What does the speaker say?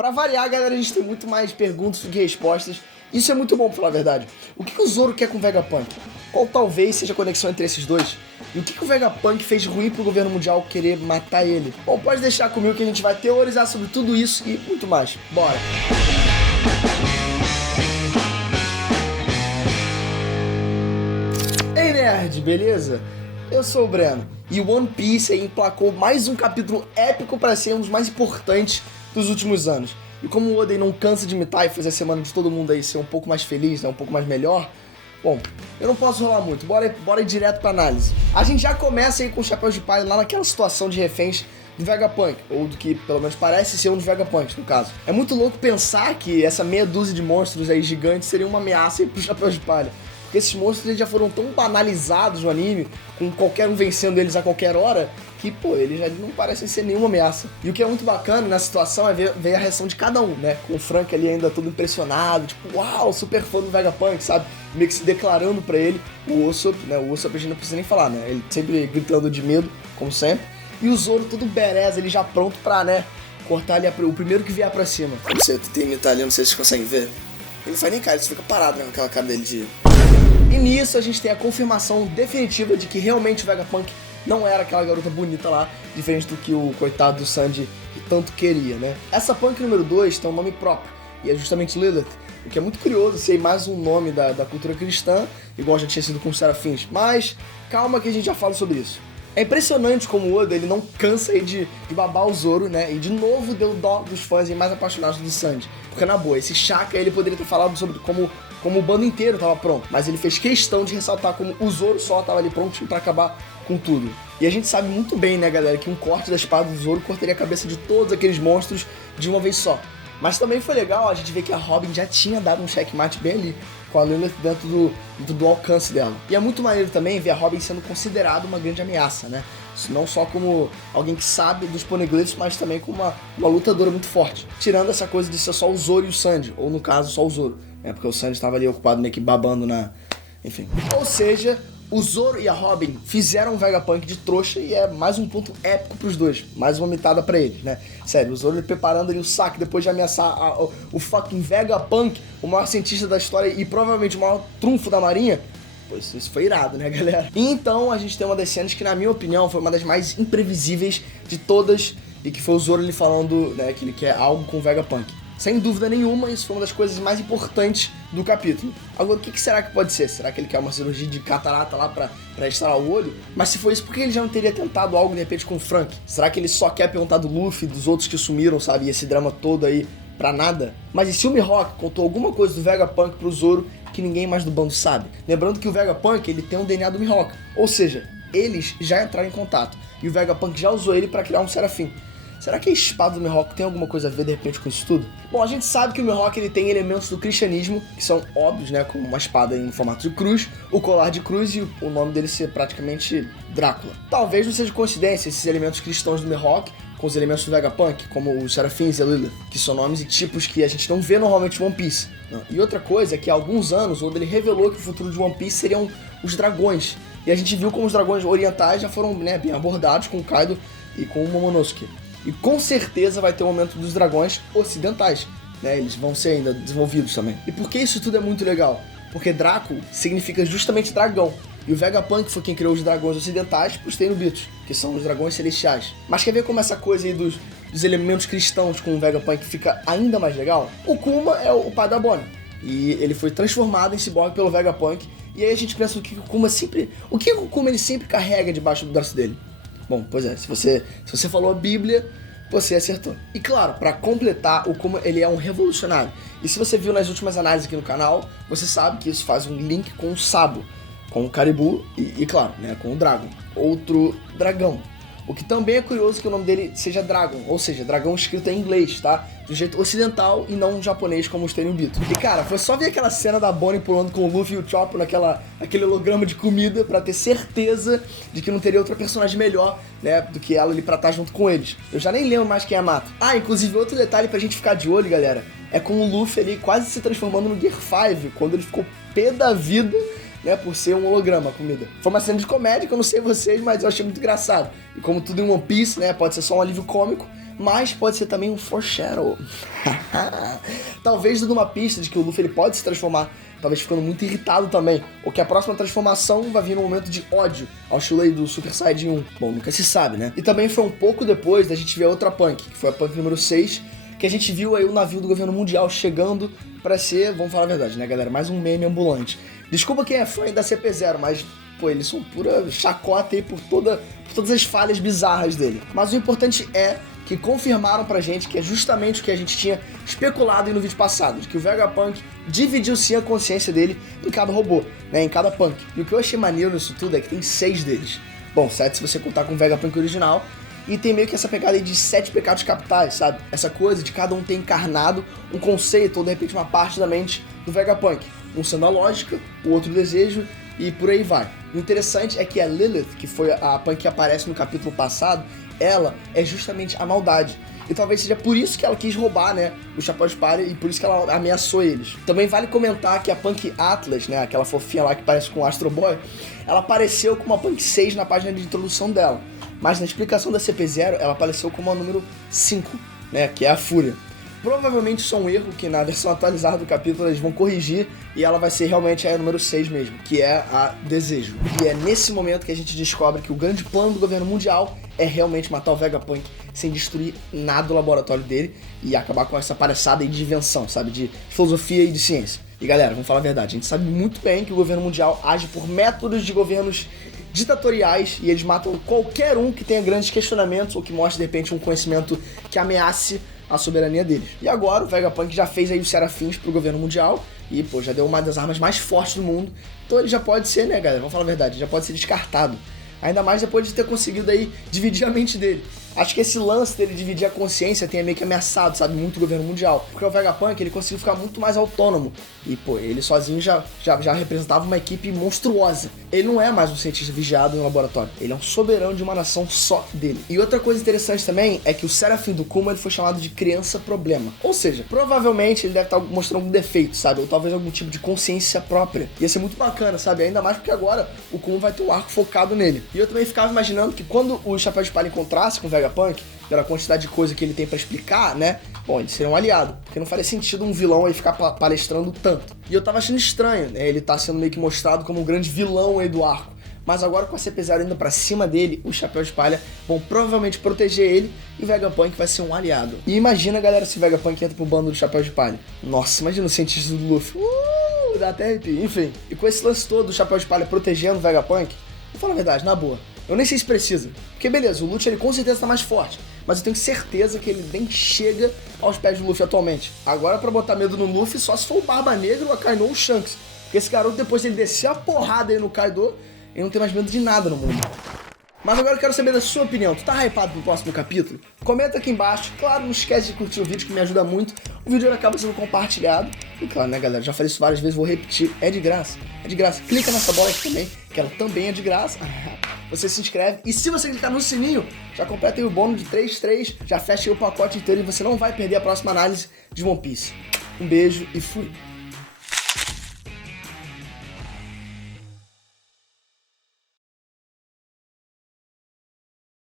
Pra variar, galera, a gente tem muito mais perguntas do que respostas. Isso é muito bom, pra falar a verdade. O que o Zoro quer com o Vegapunk? Qual talvez seja a conexão entre esses dois? E o que o Vegapunk fez ruim pro governo mundial querer matar ele? Bom, pode deixar comigo que a gente vai teorizar sobre tudo isso e muito mais. Bora! Ei, nerd, beleza? Eu sou o Breno. E One Piece aí emplacou mais um capítulo épico para ser um dos mais importantes dos últimos anos. E como o Oden não cansa de imitar e fazer a semana de todo mundo aí ser um pouco mais feliz, né, um pouco mais melhor, bom, eu não posso rolar muito, bora ir direto pra análise. A gente já começa aí com o Chapéu de Palha lá naquela situação de reféns do Vegapunk, ou do que pelo menos parece ser um dos Vegapunks, no caso. É muito louco pensar que essa meia dúzia de monstros aí gigantes seria uma ameaça aí pro Chapéu de Palha. Porque esses monstros eles já foram tão banalizados no anime, com qualquer um vencendo eles a qualquer hora, que, pô, eles já não parecem ser nenhuma ameaça. E o que é muito bacana nessa situação é ver a reação de cada um, né? Com o Frank ali ainda todo impressionado, tipo, uau, super fã do Vegapunk, sabe? Meio que se declarando pra ele. O Usopp, né? O Usopp a gente não precisa nem falar, né? Ele sempre gritando de medo, como sempre. E o Zoro todo badass, ele já pronto pra, né, cortar ali o primeiro que vier pra cima. Não sei, eu tentei imitar ali, não sei se vocês conseguem ver. Ele não faz nem cara, ele só fica parado, né, com aquela cara dele de... E nisso a gente tem a confirmação definitiva de que realmente o Vegapunk não era aquela garota bonita lá, diferente do que o coitado do Sanji tanto queria, né? Essa Punk número 2 tem um nome próprio, e é justamente Lilith, o que é muito curioso ser mais um nome da cultura cristã, igual já tinha sido com os Serafins, mas calma que a gente já fala sobre isso. É impressionante como o Oda, ele não cansa aí de babar o Zoro, né? E de novo deu dó dos fãs mais apaixonados do Sanji. Porque na boa, esse Shaka ele poderia ter falado sobre como o bando inteiro tava pronto. Mas ele fez questão de ressaltar como o Zoro só tava ali pronto pra acabar com tudo. E a gente sabe muito bem, né, galera, que um corte da espada do Zoro cortaria a cabeça de todos aqueles monstros de uma vez só. Mas também foi legal a gente ver que a Robin já tinha dado um checkmate bem ali, com a Lilith dentro do alcance dela. E é muito maneiro também ver a Robin sendo considerada uma grande ameaça, né? Não só como alguém que sabe dos poneglyphs, mas também como uma lutadora muito forte. Tirando essa coisa de ser só o Zoro e o Sanji, ou no caso, só o Zoro. Porque o Sanji estava ali ocupado meio que babando na... Enfim. Ou seja, o Zoro e a Robin fizeram um Vegapunk de trouxa e é mais um ponto épico pros dois. Mais uma mitada pra eles, né? Sério, o Zoro ele preparando ali o saque depois de ameaçar o fucking Vegapunk, o maior cientista da história e provavelmente o maior trunfo da marinha. Pô, isso foi irado, né, galera? E então a gente tem uma das cenas que, na minha opinião, foi uma das mais imprevisíveis de todas e que foi o Zoro ele falando, né, que ele quer algo com o Vegapunk. Sem dúvida nenhuma, isso foi uma das coisas mais importantes do capítulo. Agora, o que será que pode ser? Será que ele quer uma cirurgia de catarata lá pra instalar o olho? Mas se for isso, por que ele já não teria tentado algo, de repente, com o Frank? Será que ele só quer perguntar do Luffy, dos outros que sumiram, sabe? E esse drama todo aí pra nada? Mas e se o Mihawk contou alguma coisa do Vegapunk pro Zoro que ninguém mais do bando sabe? Lembrando que o Vegapunk, ele tem um DNA do Mihawk. Ou seja, eles já entraram em contato. E o Vegapunk já usou ele pra criar um Serafim. Será que a espada do Mihawk tem alguma coisa a ver, de repente, com isso tudo? Bom, a gente sabe que o Mihawk ele tem elementos do cristianismo, que são óbvios, né? Como uma espada em formato de cruz, o colar de cruz e o nome dele ser praticamente Drácula. Talvez não seja coincidência esses elementos cristãos do Mihawk com os elementos do Vegapunk, como os Serafins e a Lilith, que são nomes e tipos que a gente não vê normalmente em One Piece. E outra coisa é que há alguns anos, onde ele revelou que o futuro de One Piece seriam os dragões. E a gente viu como os dragões orientais já foram, né, bem abordados com o Kaido e com o Momonosuke. E com certeza vai ter o momento dos dragões ocidentais, né? Eles vão ser ainda desenvolvidos também. E por que isso tudo é muito legal? Porque Draco significa justamente dragão. E o Vegapunk foi quem criou os dragões ocidentais pros Tenryubitos, que são os dragões celestiais. Mas quer ver como essa coisa aí dos elementos cristãos com o Vegapunk fica ainda mais legal? O Kuma é o pai da Bonnie. E ele foi transformado em ciborgue pelo Vegapunk. E aí a gente pensa o que o Kuma sempre... O que o Kuma ele sempre carrega debaixo do braço dele? Bom, pois é, se você falou a Bíblia, você acertou. E claro, pra completar, o Kuma ele é um revolucionário. E se você viu nas últimas análises aqui no canal, você sabe que isso faz um link com o Sabo, com o Caribou e claro, né, com o Dragon, outro dragão. O que também é curioso que o nome dele seja Dragon, ou seja, dragão escrito em inglês, tá? Do jeito ocidental e não japonês como os Tenryubito. E cara, foi só ver aquela cena da Bonnie pulando com o Luffy e o Chopper naquele holograma de comida pra ter certeza de que não teria outra personagem melhor, né, do que ela ali pra estar junto com eles. Eu já nem lembro mais quem é a mata. Ah, inclusive outro detalhe pra gente ficar de olho, galera, é com o Luffy ali quase se transformando no Gear 5, quando ele ficou pé da vida, né, por ser um holograma, a comida. Foi uma cena de comédia que eu não sei vocês, mas eu achei muito engraçado. E como tudo em One Piece, né, pode ser só um alívio cômico, mas pode ser também um foreshadow. Talvez dando uma pista de que o Luffy ele pode se transformar, talvez ficando muito irritado também, ou que a próxima transformação vai vir num momento de ódio ao Shulei do Super Saiyajin 1. Bom, nunca se sabe, né? E também foi um pouco depois da gente ver a outra Punk, que foi a Punk número 6, que a gente viu aí o navio do governo mundial chegando pra ser, vamos falar a verdade, né, galera, mais um meme ambulante. Desculpa quem é fã da CP0, mas, pô, eles são pura chacota aí por todas as falhas bizarras dele. Mas o importante é que confirmaram pra gente que é justamente o que a gente tinha especulado aí no vídeo passado, de que o Vegapunk dividiu sim a consciência dele em cada robô, né, em cada Punk. E o que eu achei maneiro nisso tudo é que tem 6 deles. Bom, 7 se você contar com o Vegapunk original, e tem meio que essa pegada aí de 7 pecados capitais, sabe? Essa coisa de cada um ter encarnado um conceito ou de repente uma parte da mente do Vegapunk. Um sendo a lógica, o outro o desejo e por aí vai. O interessante é que a Lilith, que foi a Punk que aparece no capítulo passado, ela é justamente a maldade. E talvez seja por isso que ela quis roubar, né, o Chapéu de Palha e por isso que ela ameaçou eles. Também vale comentar que a Punk Atlas, né, aquela fofinha lá que parece com o Astro Boy, ela apareceu com uma Punk 6 na página de introdução dela. Mas na explicação da CP0, ela apareceu como a número 5, né, que é a Fúria. Provavelmente isso é um erro que na versão atualizada do capítulo eles vão corrigir e ela vai ser realmente a número 6 mesmo, que é a Desejo. E é nesse momento que a gente descobre que o grande plano do governo mundial é realmente matar o Vegapunk sem destruir nada do laboratório dele e acabar com essa palhaçada aí de invenção, sabe, de filosofia e de ciência. E galera, vamos falar a verdade, a gente sabe muito bem que o governo mundial age por métodos de governos ditatoriais e eles matam qualquer um que tenha grandes questionamentos ou que mostre de repente um conhecimento que ameace a soberania deles. E agora o Vegapunk já fez aí os Serafins pro governo mundial e, pô, já deu uma das armas mais fortes do mundo. Então ele já pode ser, né, galera, vamos falar a verdade, já pode ser descartado. Ainda mais depois de ter conseguido aí dividir a mente dele. Acho que esse lance dele dividir a consciência tem meio que ameaçado, sabe, muito o governo mundial. Porque o Vegapunk, ele conseguiu ficar muito mais autônomo. E, pô, ele sozinho já representava uma equipe monstruosa. Ele não é mais um cientista vigiado no laboratório. Ele é um soberano de uma nação só dele. E outra coisa interessante também é que o Serafim do Kuma, ele foi chamado de criança problema. Ou seja, provavelmente ele deve estar mostrando algum defeito, sabe? Ou talvez algum tipo de consciência própria. Ia ser muito bacana, sabe? Ainda mais porque agora o Kuma vai ter um arco focado nele. E eu também ficava imaginando que quando o Chapéu de Palha encontrasse com o Vegapunk, pela quantidade de coisa que ele tem pra explicar, né? Bom, ele seria um aliado, porque não faria sentido um vilão aí ficar palestrando tanto. E eu tava achando estranho, né? Ele tá sendo meio que mostrado como um grande vilão aí do arco. Mas agora com a CP0 indo pra cima dele, os Chapéus de Palha vão provavelmente proteger ele e o Vegapunk vai ser um aliado. E imagina, galera, se o Vegapunk entra pro bando do Chapéu de Palha. Nossa, imagina o cientista do Luffy. Dá até arrepio. Enfim, e com esse lance todo do Chapéu de Palha protegendo o Vegapunk, vou falar a verdade, na boa, eu nem sei se precisa. Porque beleza, o Luffy ele com certeza tá mais forte. Mas eu tenho certeza que ele nem chega aos pés do Luffy atualmente. Agora pra botar medo no Luffy, só se for o Barba Negra, o Akainu ou o Shanks. Porque esse garoto, depois de ele descer a porrada aí no Kaido, ele não tem mais medo de nada no mundo. Mas agora eu quero saber da sua opinião. Tu tá hypado pro próximo capítulo? Comenta aqui embaixo. Claro, não esquece de curtir o vídeo que me ajuda muito. O vídeo acaba sendo compartilhado. E claro, né, galera? Já falei isso várias vezes, vou repetir. É de graça. É de graça. Clica nessa bola aqui também, que ela também é de graça. Você se inscreve. E se você clicar no sininho, já completa aí o bônus de 3-3. Já fecha aí o pacote inteiro e você não vai perder a próxima análise de One Piece. Um beijo e fui.